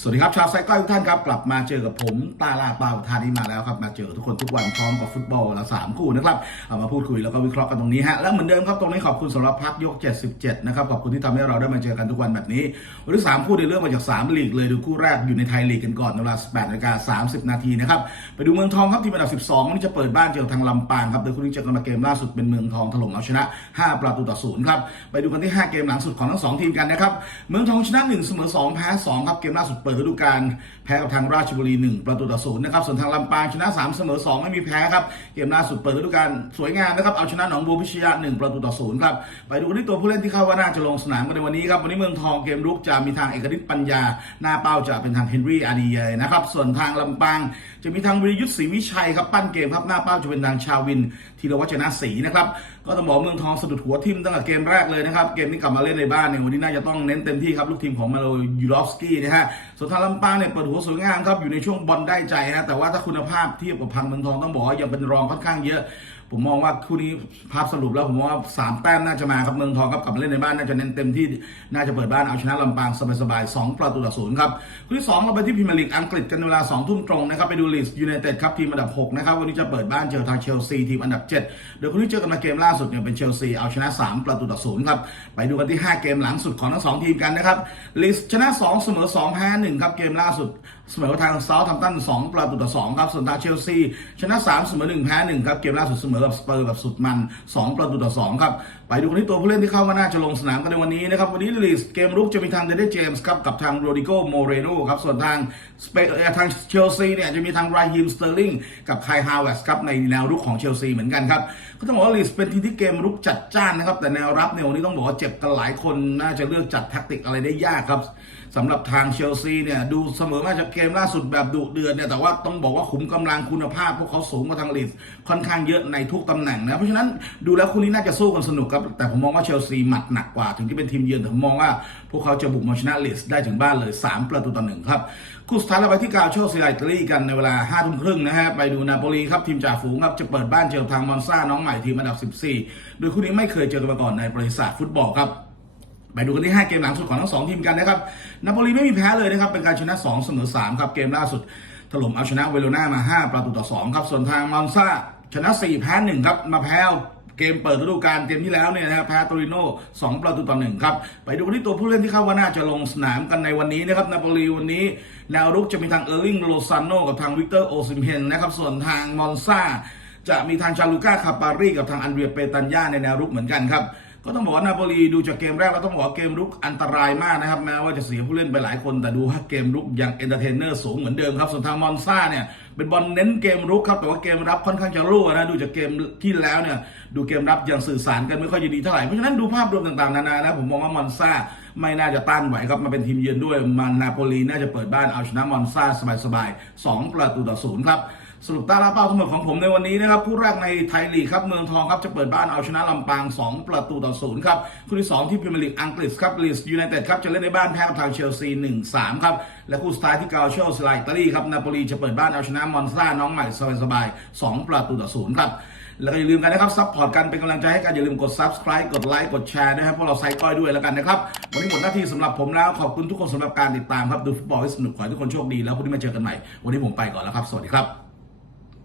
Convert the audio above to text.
สวัสดีครับชาวไซก้อยทุกท่านครับกลับมาเจอกับผมตาลาเปาทานีมาแล้วครับมาเจอทุกคนทุกวันพร้อมกับฟุตบอลละสามคู่นะครับเอามาพูดคุยแล้วก็วิเคราะห์กันตรงนี้ฮะแล้วเหมือนเดิมครับตรงนี้ขอบคุณสำหรับพักยก 77 นะครับขอบคุณที่ทำให้เราได้มาเจอกันทุกวันแบบนี้วันที่สามคู่ในเรื่องมาจาก 3 ลีกเลยดูคู่แรกอยู่ในไทยลีกกันก่อนในเวลา18นาฬิกา30 นาทีนะครับไปดูเมืองทองครับที่อันดับ 12นี่จะเปิดบ้านเจอทางลำปางครับโดยคู่นี้เจอกันมาเกมล่าสุดเป็นเมืองทองถล่มเอาชนะ 5 ประตูต่อศูนย์ครับไปดูกันที่ 5 เกมหลังสุดของทั้งสองทีมกันนะครับเมืองทองชนะ1เสมอ2แพ้2ครับเกมล่าสุดปิดฤดูกาลแพ้กับทางราชบุรี 1 ประตูต่อศูนย์นะครับส่วนทางลำปางชนะ 3 เสมอ 2 ไม่มีแพ้ครับเกมล่าสุดเปิดฤดูกาลสวยงามนะครับเอาชนะหนองบัวพิชยะ1ประตูต่อศูนย์ครับไปดูที่ตัวผู้เล่นที่เข้าว่าน่าจะลงสนามกันในวันนี้ครับวันนี้เมืองทองเกมรุกจะมีทางเอกฤทธิ์ปัญญา หน้าเป้าจะเป็นทางเฮนรี่อาดีเยนะครับส่วนทางลำปางจะมีทางวิริยุทธ์ศรีวิชัยครับปั้นเกมครับหน้าเป้าจะเป็นทางชาวินธีรวัชนะศรีนะครับ ก็ต้องบอกเมืองทองสะดุดหัวทิมตั้งแต่เกมแรกเลยนะครับ เกมนี้กลับมาเล่นในบ้านเนี่ยวันนี้น่าจะต้องเน้นเต็มที่ครับ ลูกทีมของมาโลยูรอฟสกี้นะฮะส่วนทางลำปางเนี่ยเปิดหัวสวยงามครับ อยู่ในช่วงบอลได้ใจฮะแต่ว่าถ้าคุณภาพเทียบกับพังเมืองทองต้องบอกว่ายังเป็นรองค่อนข้างเยอะ ผมมองว่าคู่นี้ภาพสรุปแล้วผมว่าสามแต้มน่าจะมาครับเมืองทองครับกลับมาเล่นในบ้านน่าจะเน้นเต็มที่น่าจะเปิดบ้านเอาชนะลำปางสบายๆ2ประตูต่อศูนย์ครับคู่ที่2เราไปที่พรีเมียร์ลีกอังกฤษกันเวลา2ทุ่มตรงนะครับไปดูลีสยูไนเต็ดครับทีมอันดับ6นะครับวันนี้จะเปิดบ้านเจอทางเชลซีทีมอันดับ7โดยคู่นี้เจอกันมาเกมล่าสุดเนี่ยเป็นเชลซีเอาชนะ 3 ประตูต่อศูนย์ครับ ไปดูกันที่ 5 เกมหลังสุดของทั้งสองทีมกันนะครับลิสชนะ 2 เสมอ2แพ้1ครับเกมล่าสุด เสมอกับทางเซาท์ทัมตัน2ประตูต่อ2ครับ ส่วนทางเชลซีชนะ3เสมอ1แพ้1ครับ เกมล่าสุดเสมอกับสเปอร์แบบสุดมัน2ประตูต่อ2ครับ ไปดูกันที่ตัวผู้เล่นที่เข้ามาน่าจะลงสนามกันในวันนี้นะครับ วันนี้ลีสเกมรุกจะมีทางเดเดเจมส์ครับกับทางโรดิโกโมเรโนครับ ส่วนทางสเปอ่อทางเชลซีเนี่ยจะมีทางไรฮิมสเตอร์ลิงกับไคฮาวเวสครับในแนวรุกของเชลซีเหมือนกันครับก็ต้องบอกว่าลีสเป็นทีมที่เกมรุกจัดจ้านนะครับแต่แนวรับในวันนี้ต้องบอกว่าเจ็บกันหลายคนน่าจะเลือกจัดแท็กติกอะไรได้ยากครับ สำหรับทางเชลซีเนี่ยดูเสมอมาจากเกมล่าสุดแบบดุเดือดเนี่ยแต่ว่าต้องบอกว่าขุมกำลังคุณภาพ พวกเขาสูงกว่าทางลีดค่อนข้างเยอะในทุกตำแหน่งนะเพราะฉะนั้นดูแล้วคู่นี้น่าจะสู้กันสนุกครับแต่ผมมองว่าเชลซีหมัดหนักกว่า ถึงที่เป็นทีมเยือนแต่ผมมองว่า พวกเขาจะบุกมาชนะลีดได้ถึงบ้านเลย 3 ประตูต่อหนึ่งครับคู่สุดท้ายเราไปที่กาโชซีไลตาลีกันในเวลา5้าทุ่มครึ่งนะฮะไปดูนาโปลีครับทีมจ่าฝูงครับจะเปิดบ้านเจอทางมอนซาน้องใหม่ทีมอันดับ 14 โดยคู่นี้ไม่เคยเจอกันมาก่อนในประวัติศาสตร์ฟุตบอลครับ ไปดูกันที่ 5 เกมหลังสุดของทั้ง 2 ทีมกันนะครับ นาโปลีไม่มีแพ้เลยนะครับ เป็นการชนะ 2 เสมอ 3 ครับ เกมล่าสุด ถล่มเอาชนะเวโรนามา 5 ประตูต่อ 2 ครับ ส่วนทางมอนซาชนะ 4 แพ้ 1 ครับ มาแพ้เกมเปิดฤดูกาลเกมที่แล้วเนี่ยนะครับแพ้โตริโน่2ประตูต่อ1ครับ ไปดูกันที่ตัวผู้เล่นที่เข้าว่าน่าจะลงสนามกันในวันนี้นะครับนาโปลีวันนี้แนวรุกจะมีทางเออร์ลิงโลซานโนกับทางวิกเตอร์โอซิมเฮนนะครับส่วนทางมอนซาจะมีทางชาลูก้าคาปารีกับทางอันเดรียเปตันยาในแนวรุกเหมือนกันครับ ก็ต้องบอกว่านาโปลีดูจากเกมแรกแล้วต้องบอกว่าเกมรุกอันตรายมากนะครับแม้ว่าจะเสียผู้เล่นไปหลายคน แต่ดูว่าเกมรุกยังเอนเตอร์เทนเนอร์สูงเหมือนเดิมครับส่วนทางมอนซ่าเนี่ยเป็นบอลเน้นเกมรุกครับแต่ว่าเกมรับค่อนข้างจะรั่วนะดูจากเกมที่แล้วเนี่ยดูเกมรับยังสื่อสารกันไม่ค่อยดีเท่าไหร่เพราะฉะนั้นดูภาพรวมต่างๆนานานะผมมองว่ามอนซ่าไม่น่าจะต้านไหวครับมาเป็นทีมเยือนด้วยมันาโปลีน่าจะเปิดบ้านเอาชนะมอนซ่าสบายๆสองประตูต่อศูนย์ครับ สรุปตาลาเป้าทั้งหมดของผมในวันนี้นะครับคู่แรกในไทยลีกครับเมืองทองครับจะเปิดบ้านเอาชนะลำปาง 2 ประตูต่อศูนย์ครับคู่ที่2ที่พรีเมียร์ลีกอังกฤษครับลีสยูไนเต็ดครับจะเล่นในบ้านแพ้กับทางเชลซี 1-3 ครับ และคู่สุดท้ายที่กาโชลสไลตาลีครับนาโปลีจะเปิดบ้านเอาชนะมอนซาน้องใหม่สบายๆ2ประตูต่อศูนย์ครับแล้วก็อย่าลืมกันนะครับซัพพอร์ตกันเป็นกำลังใจให้กันอย่าลืมกด subscribe กดไลค์กดแชร์นะครับพวกเราไซก้อยด้วยแล้วกันนะครับวันนี้หมดหน้าที่สำหรับผมแล้วขอบคุณทุกคนสำหรับการติดตามครับดูฟุตบอลให้สนุกขอให้ทุกคนโชคดีแล้วพรุ่งนี้มาเจอกันใหม่วันนี้ผมไปก่อนแล้วครับสวัสดีครับ